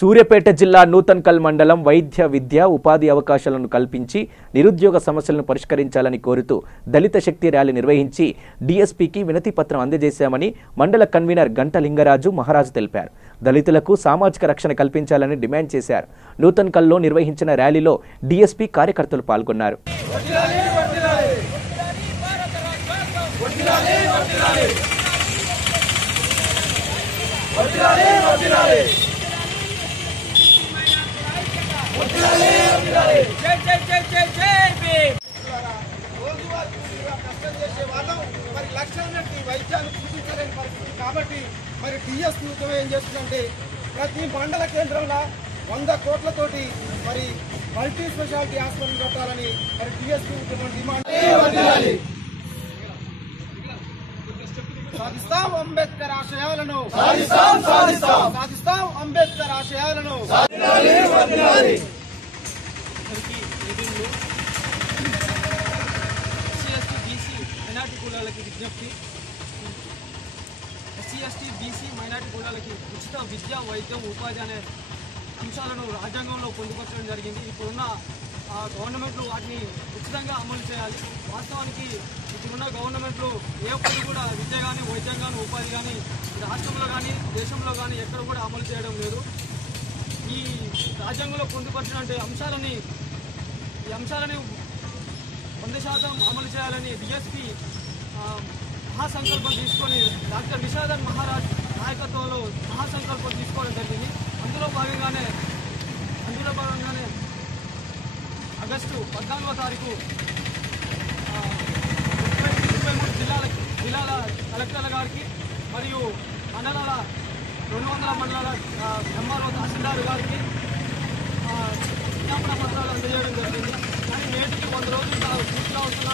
సూర్యాపేట జిల్లా నూతన్కల్ మండలం వైద్య విద్య ఉపాధి అవకాశాలను కల్పించి నిరుద్యోగ సమస్యలను పరిష్కరించాలని కోరుతూ దళిత శక్తి ర్యాలీ నిర్వహించి డీఎస్పీకి వినతి పత్రం అందజేశామని మండల కన్వీనర్ గంట లింగరాజు మహారాజు తెలిపారు. దళితులకు సామాజిక రక్షణ కల్పించాలని డిమాండ్ చేశారు. నూతన్కల్లో నిర్వహించిన ర్యాలీలో డీఎస్పీ కార్యకర్తలు పాల్గొన్నారు. కాబట్టి మరి టీఎస్ ఏం చేస్తుందంటే ప్రతి మండల కేంద్రంలో 100 కోట్లతోటి మరి మల్టీ స్పెషాలిటీ హాస్పిటల్ కట్టాలని మరి టీఎస్ డిమాండ్. సాధిస్తాం అంబేద్కర్ ఆశయాలను, సాధిస్తాం అంబేద్కర్ ఆశయాలను. విజ్ఞప్తి, ఎస్సీ ఎస్టీ బీసీ మైనార్టీ కులాలకి ఉచిత విద్య వైద్యం ఉపాధి అనే అంశాలను రాజ్యాంగంలో పొందుపరచడం జరిగింది. ఇప్పుడున్న గవర్నమెంట్లు వాటిని ఉచితంగా అమలు చేయాలి. వాస్తవానికి ఇప్పుడున్న గవర్నమెంట్లు ఏ ఒక్కరు కూడా విద్య కానీ వైద్యం కానీ ఉపాధి కానీ రాష్ట్రంలో కానీ దేశంలో కానీ ఎక్కడ కూడా అమలు చేయడం లేదు. ఈ రాజ్యాంగంలో పొందుపరిచిన అంశాలని 100% అమలు చేయాలని డిఎస్పీ మహాసంకల్పం తీసుకొని డాక్టర్ నిషాదన్ మహారాజ్ నాయకత్వంలో మహాసంకల్పం తీసుకోవడం జరిగింది. అందులో భాగంగానే ఆగస్టు 14వ తారీఖు 23 జిల్లాల కలెక్టర్ల గారికి మరియు మండలాల 200 మండలాల ఎంఆర్ఓ తహసీల్దార్ గారికి విజ్ఞాపన పత్రాలు అందజేయడం జరిగింది. కానీ నేటికి 100 రోజులు పూర్తిగా అవుతున్న